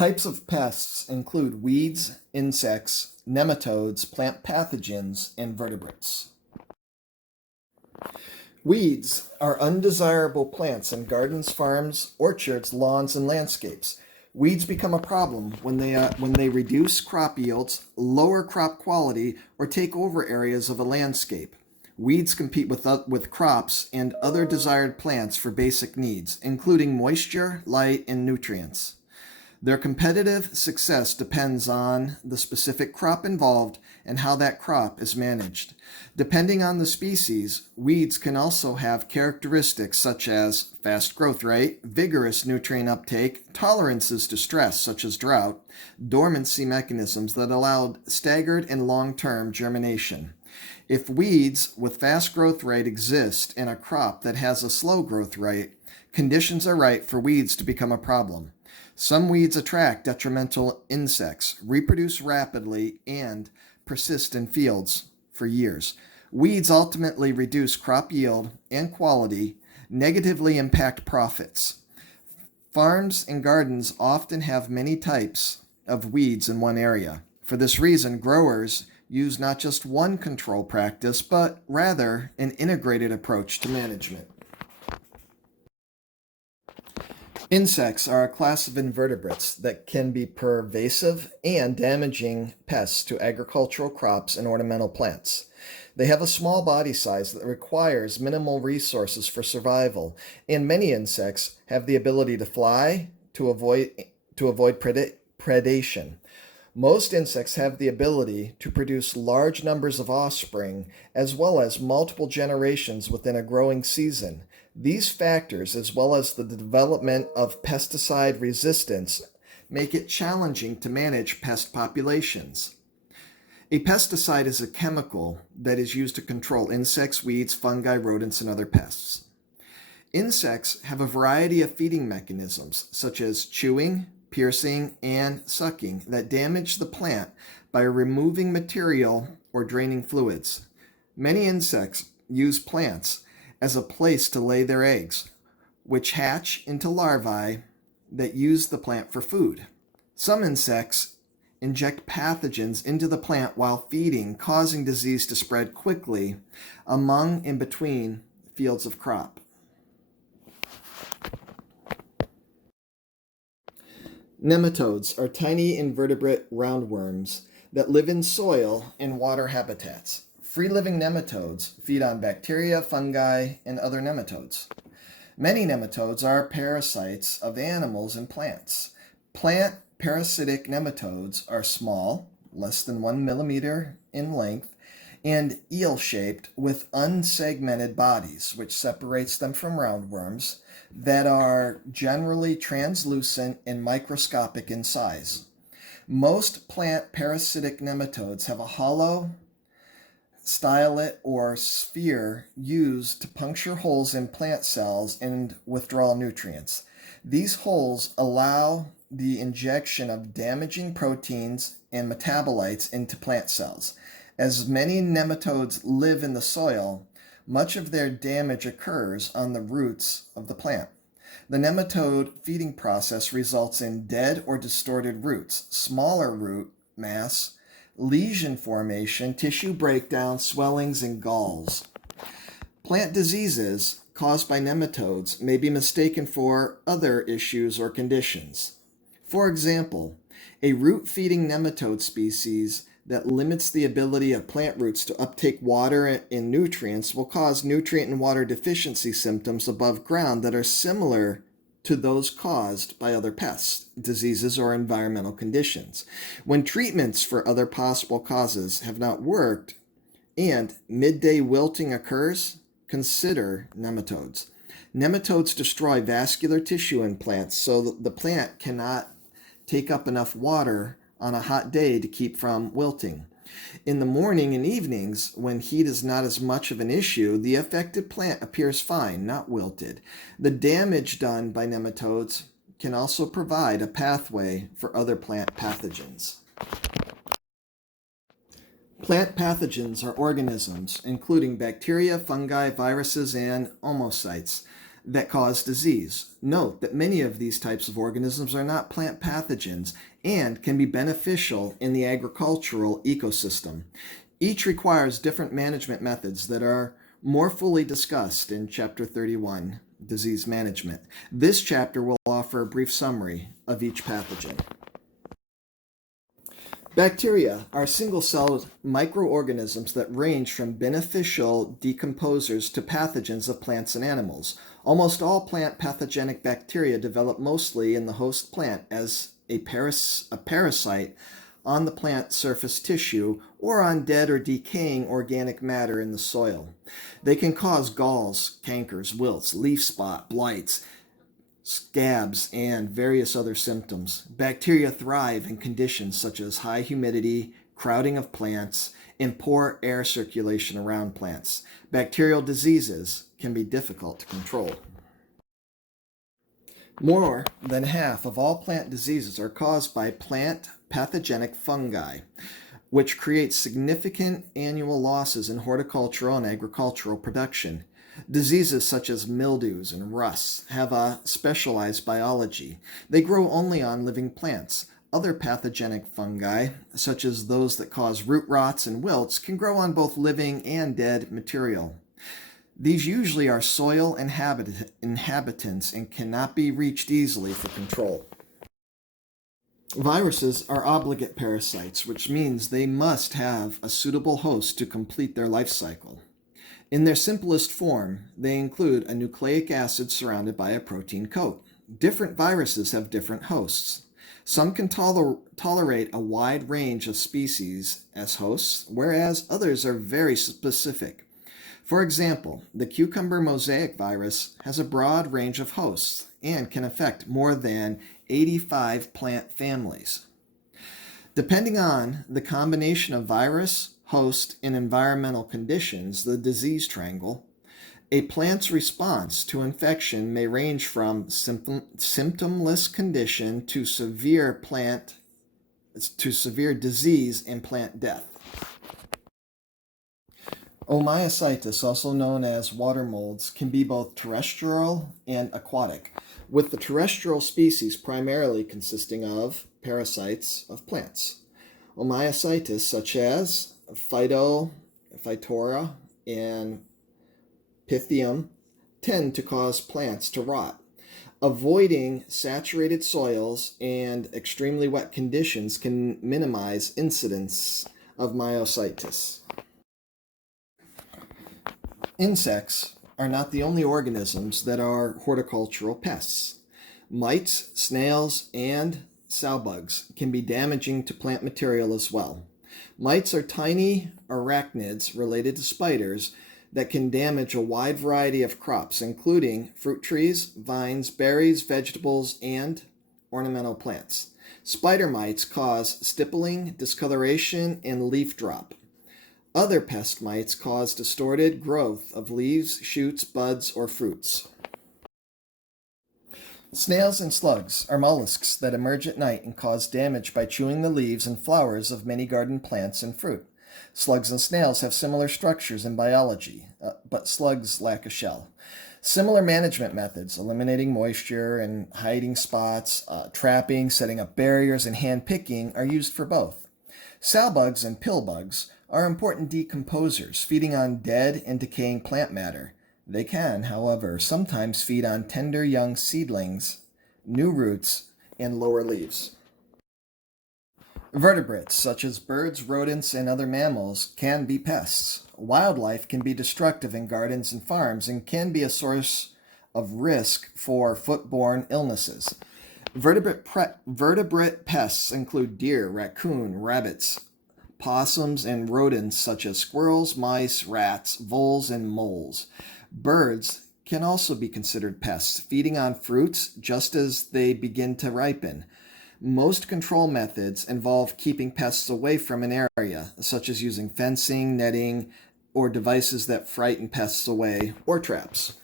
Types of pests include weeds, insects, nematodes, plant pathogens, and vertebrates. Weeds are undesirable plants in gardens, farms, orchards, lawns, and landscapes. Weeds become a problem when they reduce crop yields, lower crop quality, or take over areas of a landscape. Weeds compete with crops and other desired plants for basic needs, including moisture, light, and nutrients. Their competitive success depends on the specific crop involved and how that crop is managed. Depending on the species, weeds can also have characteristics such as fast growth rate, vigorous nutrient uptake, tolerances to stress such as drought, dormancy mechanisms that allow staggered and long-term germination. If weeds with fast growth rate exist in a crop that has a slow growth rate, conditions are right for weeds to become a problem. Some weeds attract detrimental insects, reproduce rapidly, and persist in fields for years. Weeds ultimately reduce crop yield and quality, negatively impact profits. Farms and gardens often have many types of weeds in one area. For this reason, growers use not just one control practice, but rather an integrated approach to management. Insects are a class of invertebrates that can be pervasive and damaging pests to agricultural crops and ornamental plants. They have a small body size that requires minimal resources for survival, and many insects have the ability to fly to avoid predation. Most insects have the ability to produce large numbers of offspring, as well as multiple generations within a growing season. These factors, as well as the development of pesticide resistance, make it challenging to manage pest populations. A pesticide is a chemical that is used to control insects, weeds, fungi, rodents, and other pests. Insects have a variety of feeding mechanisms, such as chewing, piercing, and sucking, that damage the plant by removing material or draining fluids. Many insects use plants as a place to lay their eggs, which hatch into larvae that use the plant for food. Some insects inject pathogens into the plant while feeding, causing disease to spread quickly among and between fields of crop. Nematodes are tiny invertebrate roundworms that live in soil and water habitats. Free-living nematodes feed on bacteria, fungi, and other nematodes. Many nematodes are parasites of animals and plants. Plant parasitic nematodes are small, less than 1 millimeter in length, and eel-shaped with unsegmented bodies, which separates them from roundworms that are generally translucent and microscopic in size. Most plant parasitic nematodes have a hollow stylet or sphere used to puncture holes in plant cells and withdraw nutrients. These holes allow the injection of damaging proteins and metabolites into plant cells. As many nematodes live in the soil, much of their damage occurs on the roots of the plant. The nematode feeding process results in dead or distorted roots, smaller root mass, lesion formation, tissue breakdown, swellings, and galls. Plant diseases caused by nematodes may be mistaken for other issues or conditions. For example, a root-feeding nematode species that limits the ability of plant roots to uptake water and nutrients will cause nutrient and water deficiency symptoms above ground that are similar to those caused by other pests, diseases, or environmental conditions. When treatments for other possible causes have not worked and midday wilting occurs, consider nematodes. Nematodes destroy vascular tissue in plants so that the plant cannot take up enough water on a hot day to keep from wilting. In the morning and evenings, when heat is not as much of an issue, the affected plant appears fine, not wilted. The damage done by nematodes can also provide a pathway for other plant pathogens. Plant pathogens are organisms, including bacteria, fungi, viruses, and oomocytes, that cause disease. Note that many of these types of organisms are not plant pathogens and can be beneficial in the agricultural ecosystem. Each requires different management methods that are more fully discussed in Chapter 31, Disease Management. This chapter will offer a brief summary of each pathogen. Bacteria are single-celled microorganisms that range from beneficial decomposers to pathogens of plants and animals. Almost all plant pathogenic bacteria develop mostly in the host plant as a parasite on the plant surface tissue or on dead or decaying organic matter in the soil. They can cause galls, cankers, wilts, leaf spot, blights, scabs, and various other symptoms. Bacteria thrive in conditions such as high humidity, crowding of plants, and poor air circulation around plants. Bacterial diseases can be difficult to control. More than half of all plant diseases are caused by plant pathogenic fungi, which create significant annual losses in horticultural and agricultural production. Diseases such as mildews and rusts have a specialized biology. They grow only on living plants. Other pathogenic fungi, such as those that cause root rots and wilts, can grow on both living and dead material. These usually are soil inhabitants and cannot be reached easily for control. Viruses are obligate parasites, which means they must have a suitable host to complete their life cycle. In their simplest form, they include a nucleic acid surrounded by a protein coat. Different viruses have different hosts. Some can tolerate a wide range of species as hosts, whereas others are very specific. For example, the cucumber mosaic virus has a broad range of hosts and can affect more than 85 plant families. Depending on the combination of virus, host, and environmental conditions, the disease triangle, a plant's response to infection may range from symptomless condition to severe disease and plant death. Omyositis, also known as water molds, can be both terrestrial and aquatic, with the terrestrial species primarily consisting of parasites of plants. Omyositis, such as Phytora, and Pythium, tend to cause plants to rot. Avoiding saturated soils and extremely wet conditions can minimize incidence of myositis. Insects are not the only organisms that are horticultural pests. Mites, snails, and sow-bugs can be damaging to plant material as well. Mites are tiny arachnids related to spiders that can damage a wide variety of crops, including fruit trees, vines, berries, vegetables, and ornamental plants. Spider mites cause stippling, discoloration, and leaf drop. Other pest mites cause distorted growth of leaves, shoots, buds, or fruits. Snails and slugs are mollusks that emerge at night and cause damage by chewing the leaves and flowers of many garden plants and fruit. Slugs and snails have similar structures in biology, but slugs lack a shell. Similar management methods, eliminating moisture and hiding spots, trapping, setting up barriers, and hand-picking, are used for both. Sow-bugs and pill-bugs are important decomposers, feeding on dead and decaying plant matter. They can, however, sometimes feed on tender young seedlings, new roots, and lower leaves. Vertebrates, such as birds, rodents, and other mammals, can be pests. Wildlife can be destructive in gardens and farms and can be a source of risk for foodborne illnesses. Vertebrate pests include deer, raccoon, rabbits, possums, and rodents such as squirrels, mice, rats, voles, and moles. Birds can also be considered pests, feeding on fruits just as they begin to ripen. Most control methods involve keeping pests away from an area, such as using fencing, netting, or devices that frighten pests away, or traps.